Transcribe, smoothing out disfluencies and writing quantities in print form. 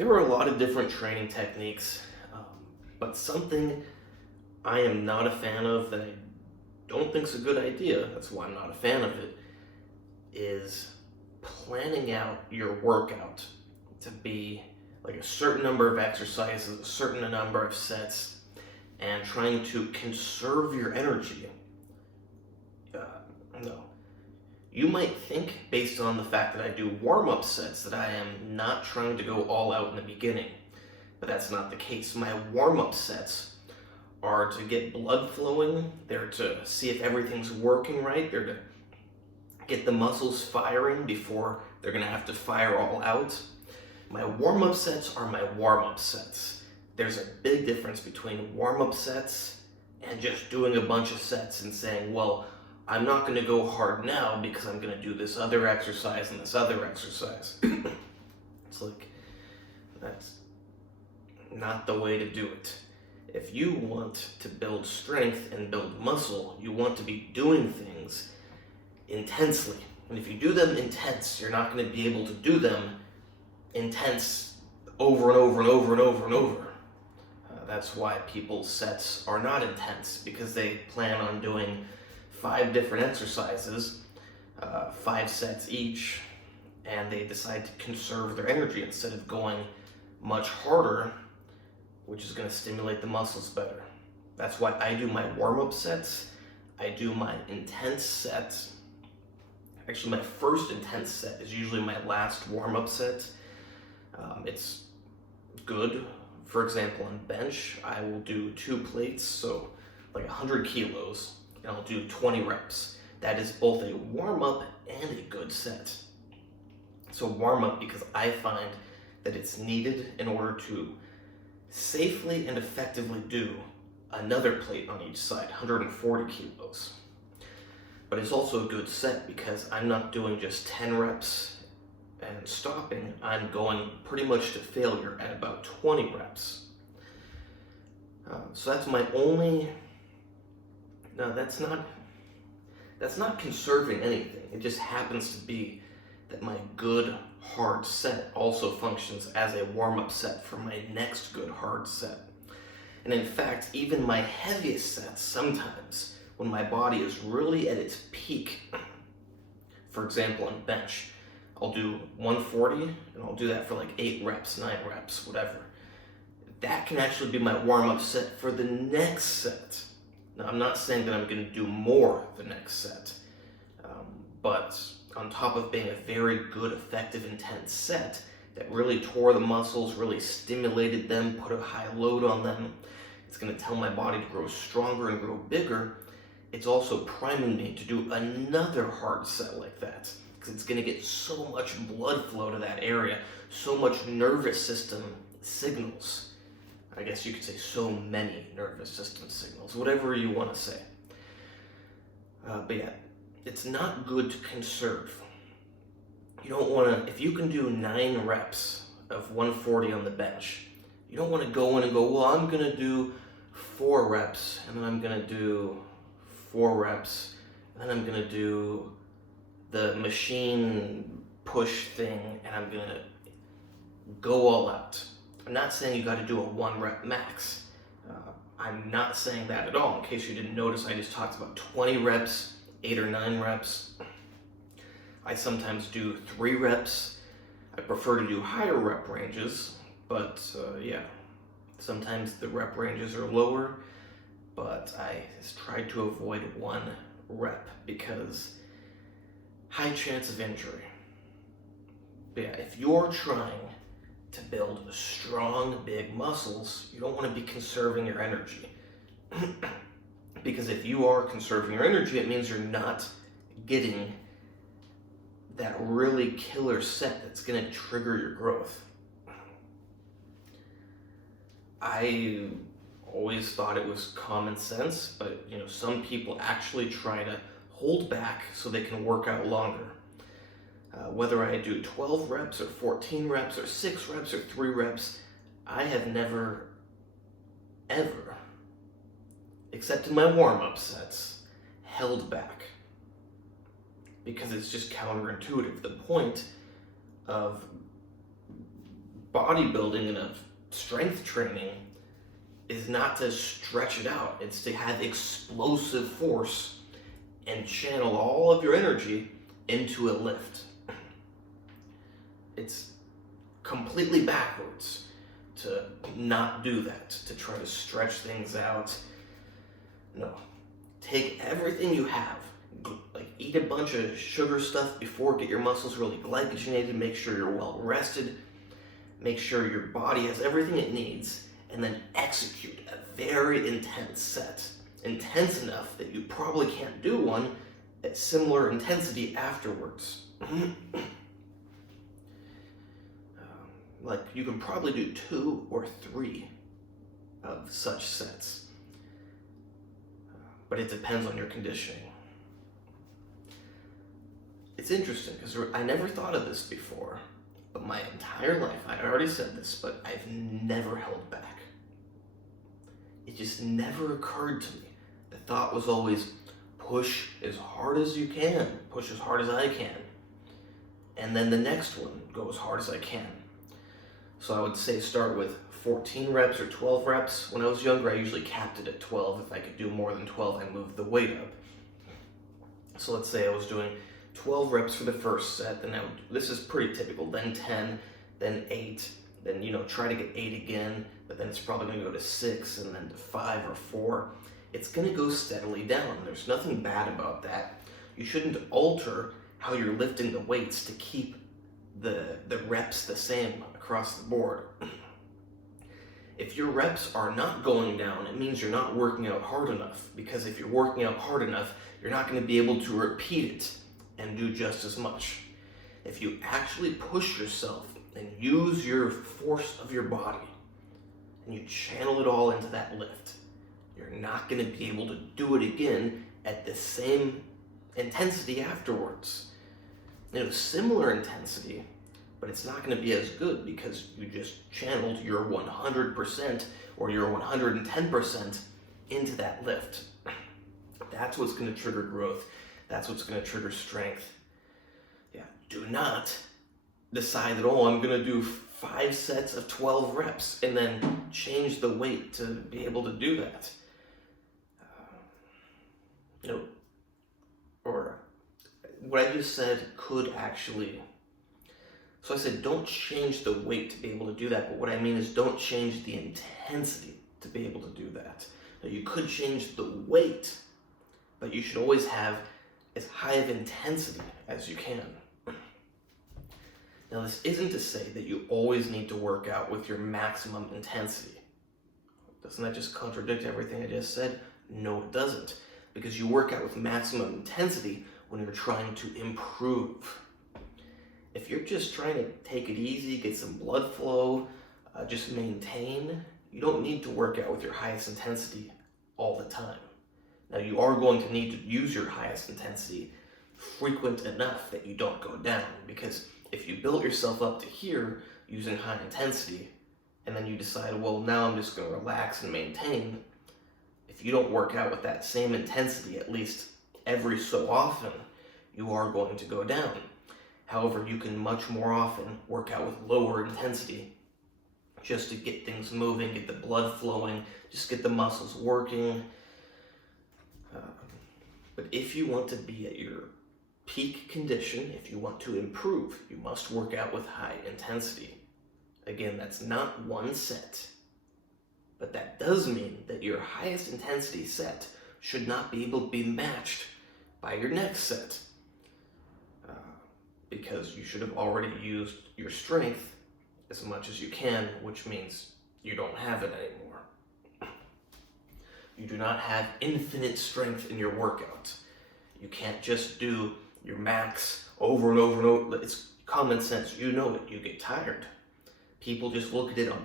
There are a lot of different training techniques, um, but something I am not a fan of that I don't think is a good idea, that's why I'm not a fan of it, is planning out your workout to be like a certain number of exercises, a certain number of sets, and trying to conserve your energy. No. You might think, based on the fact that I do warm-up sets, that I am not trying to go all out in the beginning, but that's not the case. My warm-up sets are to get blood flowing, they're to see if everything's working right, they're to get the muscles firing before they're gonna have to fire all out. My warm-up sets are my warm-up sets. There's a big difference between warm-up sets and just doing a bunch of sets and saying, well, I'm not gonna go hard now because I'm gonna do this other exercise and this other exercise. It's like, that's not the way to do it. If you want to build strength and build muscle, you want to be doing things intensely. And if you do them intense, you're not going to be able to do them intense over and over and over and over and over. That's why people's sets are not intense, because they plan on doing 5 different exercises, 5 sets each, and they decide to conserve their energy instead of going much harder, which is going to stimulate the muscles better. That's why I do my warm-up sets. I do my intense sets. Actually, my first intense set is usually my last warm-up set. It's good. For example, on bench, I will do 2 plates, so like 100 kilos, and I'll do 20 reps. That is both a warm-up and a good set. So warm-up because I find that it's needed in order to safely and effectively do another plate on each side, 140 kilos. But it's also a good set because I'm not doing just 10 reps and stopping. I'm going pretty much to failure at about 20 reps. So that's my only, no, that's not conserving anything. It just happens to be that my good hard set also functions as a warm-up set for my next good hard set. And in fact, even my heaviest sets, sometimes when my body is really at its peak, for example on bench, I'll do 140 and I'll do that for like 8 reps, 9 reps, whatever. That can actually be my warm-up set for the next set. Now, I'm not saying that I'm going to do more the next set, but on top of being a very good, effective, intense set that really tore the muscles, really stimulated them, put a high load on them, it's going to tell my body to grow stronger and grow bigger. It's also priming me to do another hard set like that, because it's going to get so much blood flow to that area, so much nervous system signals. I guess you could say so many nervous system signals, whatever you want to say. But yeah, it's not good to conserve. You don't want to, if you can do 9 reps of 140 on the bench, you don't want to go in and go, well, I'm going to do 4 reps, and then I'm going to do 4 reps, and then I'm going to do the machine push thing, and I'm going to go all out. I'm not saying you got to do a 1 rep max. I'm not saying that at all. In case you didn't notice, I just talked about 20 reps, 8 or 9 reps. I sometimes do 3 reps. I prefer to do higher rep ranges, but yeah, sometimes the rep ranges are lower, but I try to avoid 1 rep because high chance of injury. But yeah, if you're trying to build strong, big muscles, you don't want to be conserving your energy. Because if you are conserving your energy, it means you're not getting that really killer set that's going to trigger your growth. I always thought it was common sense, but some people actually try to hold back so they can work out longer. Whether I do 12 reps or 14 reps or 6 reps or 3 reps, I have never, ever, except in my warm-up sets, held back. Because it's just counterintuitive. The point of bodybuilding and of strength training is not to stretch it out. It's to have explosive force and channel all of your energy into a lift. It's completely backwards to not do that, to try to stretch things out. No. Take everything you have, like eat a bunch of sugar stuff before, get your muscles really glycogenated, make sure you're well rested, make sure your body has everything it needs, and then execute a very intense set. Intense enough that you probably can't do one at similar intensity afterwards. Like you can probably do 2 or 3 of such sets. But it depends on your conditioning. It's interesting because I never thought of this before, but my entire life, I already said this, but I've never held back. It just never occurred to me. The thought was always, push as hard as you can, push as hard as I can. And then the next one, go as hard as I can. So I would say start with 14 reps or 12 reps. When I was younger, I usually capped it at 12. If I could do more than 12, I moved the weight up. So let's say I was doing 12 reps for the first set, then this is pretty typical, then 10, then 8, then try to get 8 again, but then it's probably going to go to 6, and then to 5 or 4. It's going to go steadily down. There's nothing bad about that. You shouldn't alter how you're lifting the weights to keep the reps the same across the board. If your reps are not going down, it means you're not working out hard enough, because if you're working out hard enough, you're not going to be able to repeat it and do just as much. If you actually push yourself and use your force of your body and you channel it all into that lift, you're not going to be able to do it again at the same intensity afterwards. Similar intensity, but it's not going to be as good because you just channeled your 100% or your 110% into that lift. That's what's going to trigger growth. That's what's going to trigger strength. Yeah, do not decide that, I'm going to do 5 sets of 12 reps and then change the weight to be able to do that. Or what I just said could actually... So I said don't change the weight to be able to do that, but what I mean is don't change the intensity to be able to do that. Now, you could change the weight, but you should always have as high of intensity as you can. Now, this isn't to say that you always need to work out with your maximum intensity. Doesn't that just contradict everything I just said? No, it doesn't. Because you work out with maximum intensity when you're trying to improve. If you're just trying to take it easy, get some blood flow, just maintain, you don't need to work out with your highest intensity all the time. Now, you are going to need to use your highest intensity frequent enough that you don't go down, because if you built yourself up to here using high intensity, and then you decide, now I'm just going to relax and maintain, if you don't work out with that same intensity at least every so often, you are going to go down. However, you can much more often work out with lower intensity just to get things moving, get the blood flowing, just get the muscles working. But if you want to be at your peak condition, if you want to improve, you must work out with high intensity. Again, that's not one set, but that does mean that your highest intensity set should not be able to be matched by your next set. Because you should have already used your strength as much as you can, which means you don't have it anymore. You do not have infinite strength in your workout. You can't just do your max over and over and over. It's common sense. You know it. You get tired. People just look at it on